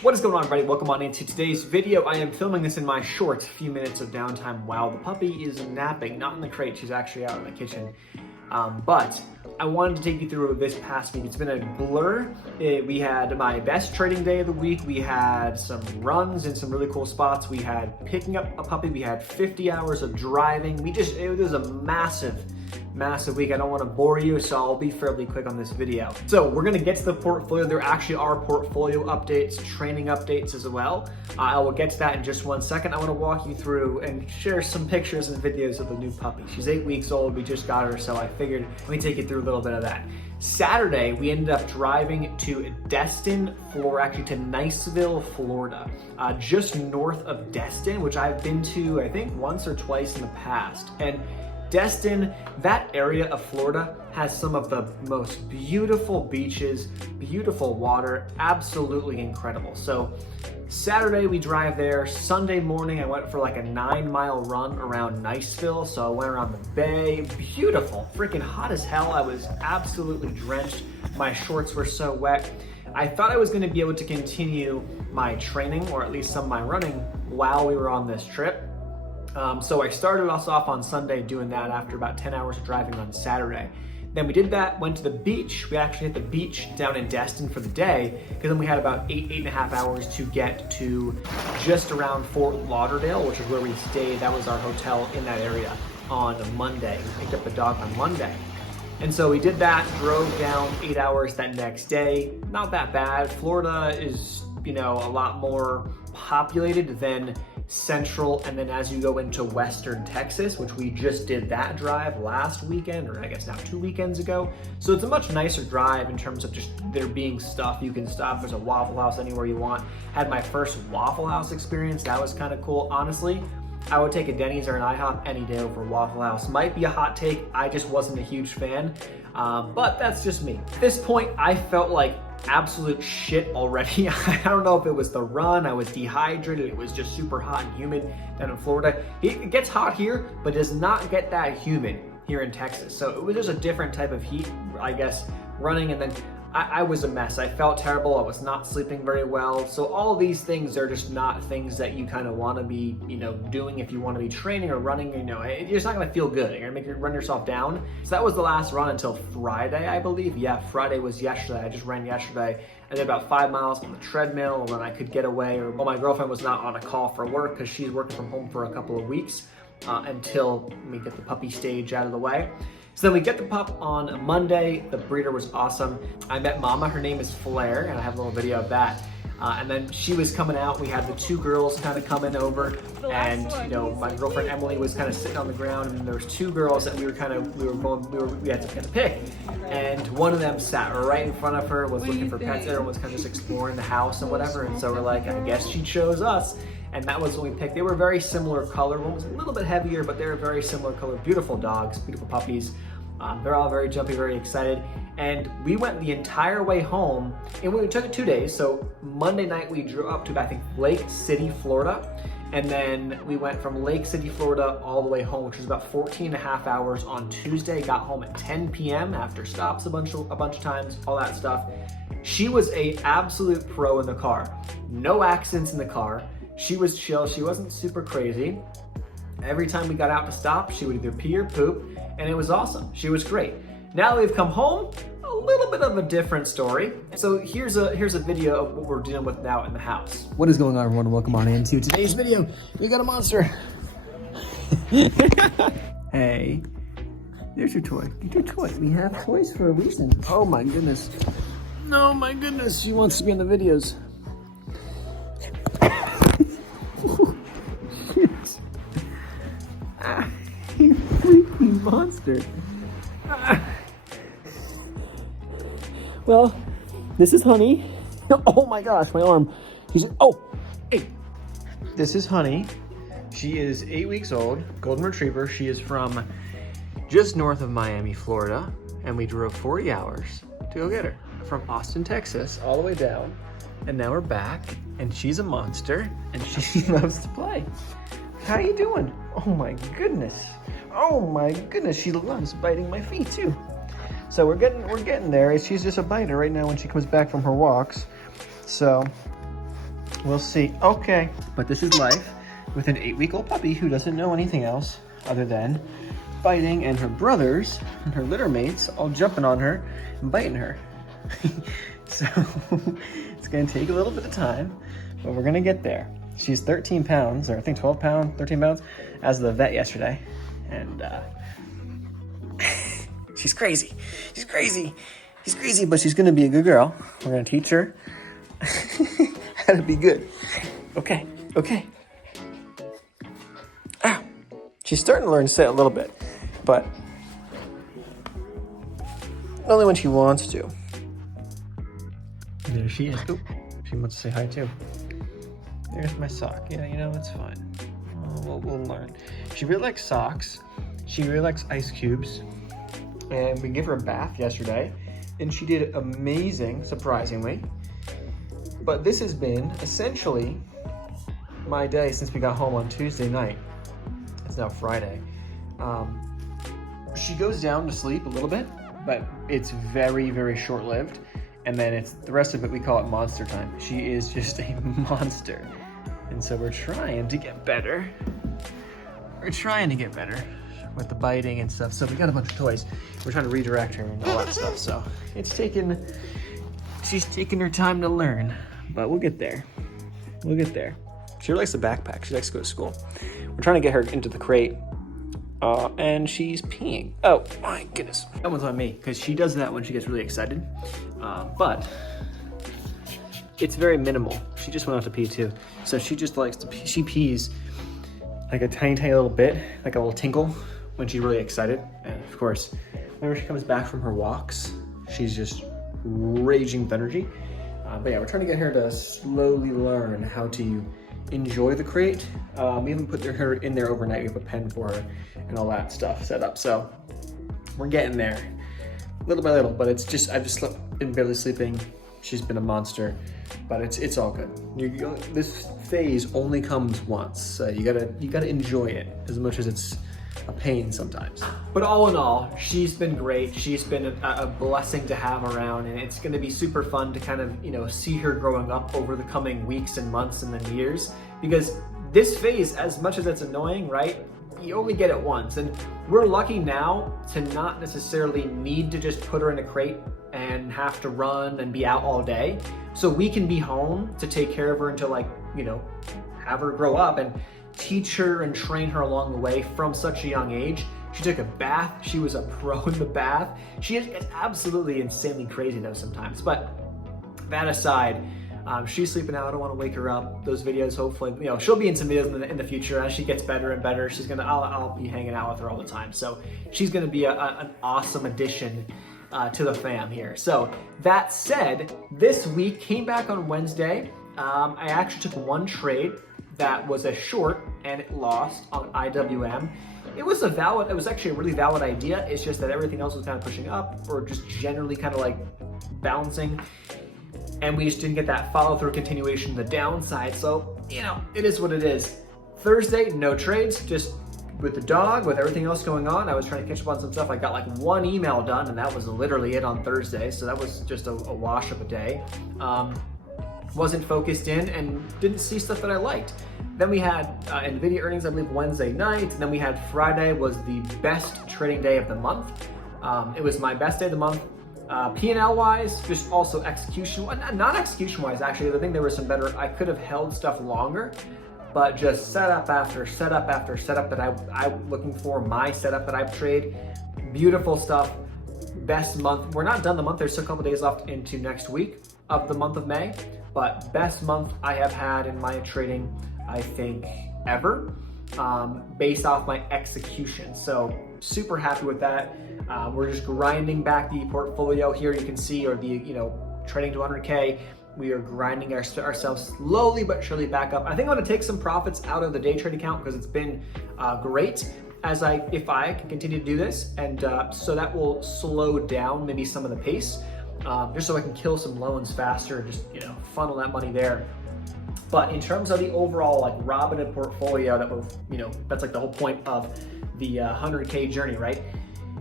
What is going on, everybody? Welcome on into today's video. I am filming this in my short few minutes of downtime while the puppy is napping. Not in the crate, she's actually out in the kitchen. But I wanted to take you through this past week. It's been a blur. We had my best training day of the week. We had some runs in some really cool spots. We had picking up a puppy. We had 50 hours of driving. It was a massive week. I don't want to bore you, so I'll be fairly quick on this video. So we're going to get to the portfolio. There actually are portfolio updates, training updates as well. I will get to that in just one second. I want to walk you through and share some pictures and videos of the new puppy. She's 8 weeks old. We just got her, so I figured let me take you through a little bit of that. Saturday, we ended up driving to Destin, Florida, actually to Niceville, Florida, just north of Destin, which I've been to, I think, once or twice in the past. And Destin, that area of Florida, has some of the most beautiful beaches, beautiful water, absolutely incredible. So Saturday we drive there. Sunday morning I went for like a 9-mile run around Niceville. So I went around the bay, beautiful, freaking hot as hell. I was absolutely drenched. My shorts were so wet. I thought I was gonna be able to continue my training, or at least some of my running, while we were on this trip. So I started us off on Sunday doing that after about 10 hours of driving on Saturday. Then we did that, went to the beach. We actually hit the beach down in Destin for the day, because then we had about 8.5 hours to get to just around Fort Lauderdale, which is where we stayed. That was our hotel in that area on Monday. We picked up the dog on Monday. And so we did that, drove down 8 hours that next day. Not that bad. Florida is, a lot more populated than Central, and then as you go into Western Texas, which we just did that drive last weekend, or I guess now 2 weekends ago. So it's a much nicer drive in terms of just there being stuff you can stop. There's a Waffle House anywhere you want. Had my first Waffle House experience. That was kind of cool. Honestly, I would take a Denny's or an IHOP any day over Waffle House. Might be a hot take. I just wasn't a huge fan, but that's just me. At this point, I felt like absolute shit already. I don't know if it was the run, I was dehydrated, it was just super hot and humid down in Florida. It gets hot here, but does not get that humid here in Texas. So it was just a different type of heat, I guess, running, and then I was a mess. I felt terrible. I was not sleeping very well. So all of these things are just not things that you kind of want to be, doing if you want to be training or running. You're just not going to feel good. You're going to run yourself down. So that was the last run until Friday, I believe. Yeah, Friday was yesterday. I just ran yesterday. I did about 5 miles on the treadmill, and then I could get away. Or my girlfriend was not on a call for work because she's working from home for a couple of weeks until we get the puppy stage out of the way. So then we get the pup on Monday. The breeder was awesome. I met Mama, her name is Flair, and I have a little video of that. And then she was coming out. We had the 2 girls kind of coming over, and my girlfriend Emily was kind of sitting on the ground, and there was 2 girls that we had to pick, and one of them sat right in front of her, was looking for pets. Everyone was kind of just exploring the house and whatever, and so we're like, I guess she chose us. And that was when we picked. They were very similar color. One was a little bit heavier, but they were very similar color. Beautiful dogs, beautiful puppies. They're all very jumpy, very excited. And we went the entire way home, and we took it 2 days. So Monday night we drove up to, I think, Lake City, Florida. And then we went from Lake City, Florida all the way home, which was about 14.5 hours on Tuesday. Got home at 10 p.m. after stops a bunch of times, all that stuff. She was a absolute pro in the car. No accidents in the car. She was chill, she wasn't super crazy. Every time we got out to stop, she would either pee or poop, and it was awesome. She was great. Now that we've come home, a little bit of a different story. So here's a video of what we're dealing with now in the house. What is going on, everyone? Welcome on into today's video. We got a monster. Hey, there's your toy. Get your toy. We have toys for a reason. Oh my goodness. No, my goodness, she wants to be in the videos. You freaking monster. Well, this is Honey. Oh my gosh, my arm. Hey. This is Honey. She is 8 weeks old, golden retriever. She is from just north of Miami, Florida, and we drove 40 hours to go get her from Austin, Texas, all the way down. And now we're back, and she's a monster, and she loves to play. How you doing? Oh my goodness. Oh my goodness, she loves biting my feet too. So we're getting there. She's just a biter right now when she comes back from her walks. So We'll see. Okay. But this is life with an 8-week-old puppy who doesn't know anything else other than biting, and her brothers and her litter mates all jumping on her and biting her. So it's gonna take a little bit of time, but we're gonna get there. She's 13 pounds, or I think 12 pounds, 13 pounds, as of the vet yesterday. And she's crazy. She's crazy. She's crazy, but she's gonna be a good girl. We're gonna teach her how to be good. Okay, okay. Ow. She's starting to learn to sit a little bit, but only when she wants to. There she is. Ooh, she wants to say hi too. There's my sock. Yeah, you know, it's fine. We'll learn. She really likes socks. She really likes ice cubes. And we gave her a bath yesterday, and she did amazing, surprisingly. But this has been essentially my day since we got home on Tuesday night. It's now Friday. She goes down to sleep a little bit, but it's very, very short-lived. And then it's the rest of it, we call it monster time. She is just a monster. And so we're trying to get better. We're trying to get better with the biting and stuff. So we got a bunch of toys. We're trying to redirect her and all that stuff. So she's taking her time to learn, but we'll get there. We'll get there. She likes the backpack. She likes to go to school. We're trying to get her into the crate. And she's peeing. Oh my goodness. That one's on me, because she does that when she gets really excited. But it's very minimal. She just went out to pee too. So she just likes to pee. She pees like a tiny, tiny little bit, like a little tinkle when she's really excited. And of course, whenever she comes back from her walks, she's just raging with energy. But yeah, we're trying to get her to slowly learn how to enjoy the crate. We even put her in there overnight. We have a pen for her and all that stuff set up. So we're getting there little by little, but it's just, I've just been barely sleeping. She's been a monster, but it's all good. This phase only comes once. So you gotta enjoy it as much as it's a pain sometimes. But all in all, she's been great. She's been a blessing to have around, and it's gonna be super fun to kind of, you know, see her growing up over the coming weeks and months and then years, because this phase, as much as it's annoying, right? You only get it once, and we're lucky now to not necessarily need to just put her in a crate and have to run and be out all day. So we can be home to take care of her until, like, you know, have her grow up and teach her and train her along the way from such a young age. She took a bath. She was a pro in the bath. She is absolutely insanely crazy though sometimes. But that aside, she's sleeping now. I don't want to wake her up. Those videos, hopefully, you know, she'll be in some videos in the future as she gets better and better. I'll be hanging out with her all the time. So she's gonna be an awesome addition to the fam here. So that said, this week came back on Wednesday. I actually took one trade that was a short and it lost on IWM. It was actually a really valid idea. It's just that everything else was kind of pushing up or just generally kind of like bouncing. And we just didn't get that follow through continuation, the downside. So, you know, it is what it is. Thursday, no trades, just with the dog, with everything else going on. I was trying to catch up on some stuff. I got like one email done and that was literally it on Thursday. So that was just a wash of a day. Wasn't focused in and didn't see stuff that I liked. Then we had NVIDIA earnings, I believe, Wednesday night. And then we had Friday was the best trading day of the month. It was my best day of the month. P&L wise, just also execution, not execution wise actually. I think there was some better, I could have held stuff longer, but just setup after setup after setup that I'm looking for, my setup that I've traded. Beautiful stuff. Best month. We're not done the month. There's still a couple days left into next week of the month of May, but best month I have had in my trading, I think, ever, based off my execution. So super happy with that. We're just grinding back the portfolio here. You can see, or the, you know, trading to 100K. We are grinding ourselves slowly but surely back up. I think I'm gonna take some profits out of the day trade account because it's been great if I can continue to do this. And so that will slow down maybe some of the pace, just so I can kill some loans faster, just, you know, funnel that money there. But in terms of the overall like Robinhood portfolio that we're, you know, that's like the whole point of the 100K journey, right?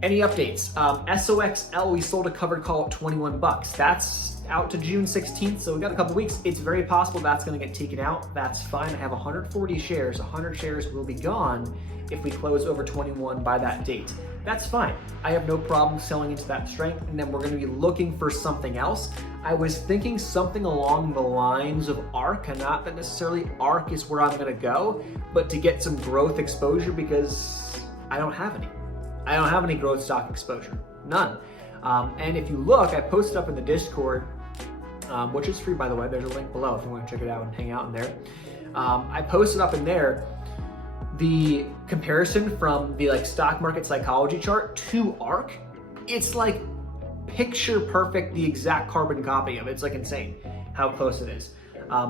Any updates? SOXL, we sold a covered call at 21 bucks. That's out to June 16th, so we got a couple weeks. It's very possible that's gonna get taken out. That's fine. I have 140 shares. 100 shares will be gone if we close over 21 by that date. That's fine. I have no problem selling into that strength, and then we're gonna be looking for something else. I was thinking something along the lines of ARK, and not that necessarily ARK is where I'm gonna go, but to get some growth exposure, because I don't have any. I don't have any growth stock exposure, none. And if you look, I posted up in the Discord, which is free, by the way. There's a link below if you want to check it out and hang out in there. I posted up in there the comparison from the stock market psychology chart to ARK. It's like picture perfect, the exact carbon copy of it. It's like insane how close it is.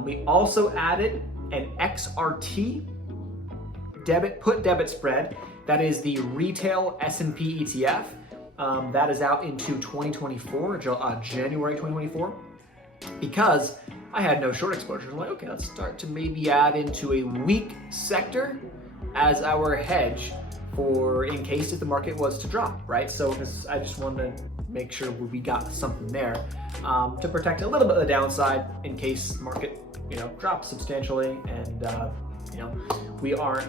We also added an XRT put debit spread. That is the retail S&P ETF. That is out into 2024, January 2024. Because I had no short exposure, I'm like, okay, let's start to maybe add into a weak sector as our hedge for in case if the market was to drop, right? So I just wanted to make sure we got something there to protect a little bit of the downside in case the market, drops substantially, and we aren't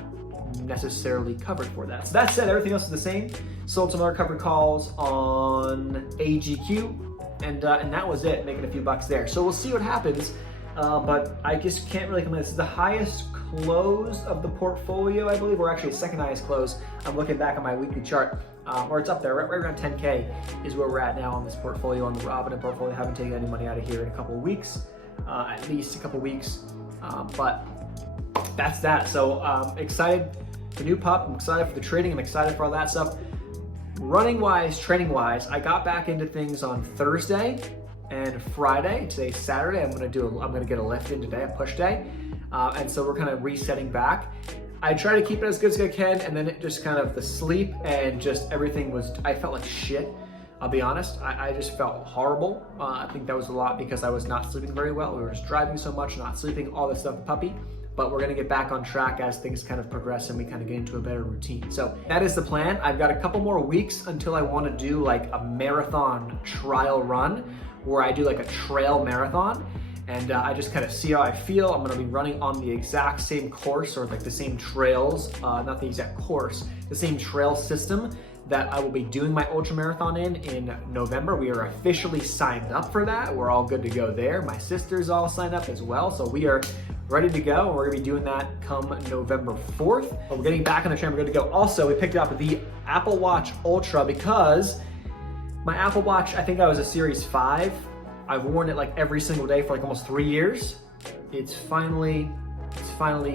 necessarily covered for that. So that said, everything else is the same. Sold some other covered calls on AGQ, and that was it, making a few bucks there. So we'll see what happens, but I just can't really comment. This is the highest close of the portfolio, I believe, or actually second highest close. I'm looking back on my weekly chart, or it's up there, right around 10K is where we're at now on this portfolio, on the Robinhood portfolio. I haven't taken any money out of here in a couple of weeks, at least a couple weeks, but that's that. So excited for new pup. I'm excited for the trading. I'm excited for all that stuff. Running wise, training wise, I got back into things on Thursday and Friday. Today's Saturday. I'm gonna get a lift in today, a push day, and so we're kind of resetting back. I try to keep it as good as I can, and then it just kind of the sleep and just everything I felt like shit. I'll be honest, I just felt horrible. I think that was a lot because I was not sleeping very well. We were just driving so much, not sleeping, all this stuff, the puppy. But we're gonna get back on track as things kind of progress and we kind of get into a better routine. So that is the plan. I've got a couple more weeks until I wanna do like a marathon trial run where I do like a trail marathon. And I just kind of see how I feel. I'm gonna be running on the exact same course, or like the same trails, not the exact course, the same trail system that I will be doing my ultra marathon in November. We are officially signed up for that. We're all good to go there. My sister's all signed up as well. So we are ready to go. We're gonna be doing that come November 4th. But we're getting back on the train, we're good to go. Also, we picked up the Apple Watch Ultra because my Apple Watch, I think I was a Series 5. I've worn it like every single day for like almost 3 years. It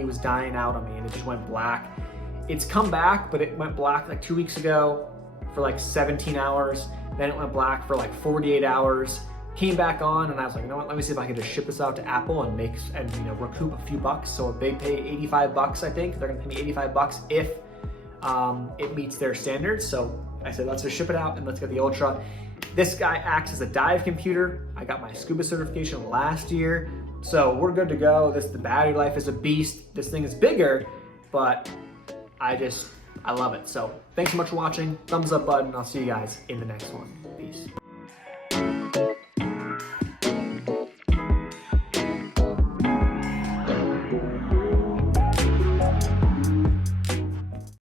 was dying out on me and it just went black. It's come back, but it went black like 2 weeks ago for like 17 hours. Then it went black for like 48 hours. Came back on and I was like, you know what, let me see if I can just ship this out to Apple and recoup a few bucks. So if they pay 85 bucks, I think they're gonna pay me 85 bucks if it meets their standards. So I said, let's just ship it out and let's get the Ultra. This guy acts as a dive computer. I got my scuba certification last year. So we're good to go. The battery life is a beast. This thing is bigger, but I love it. So thanks so much for watching. Thumbs up button. I'll see you guys in the next one. Peace.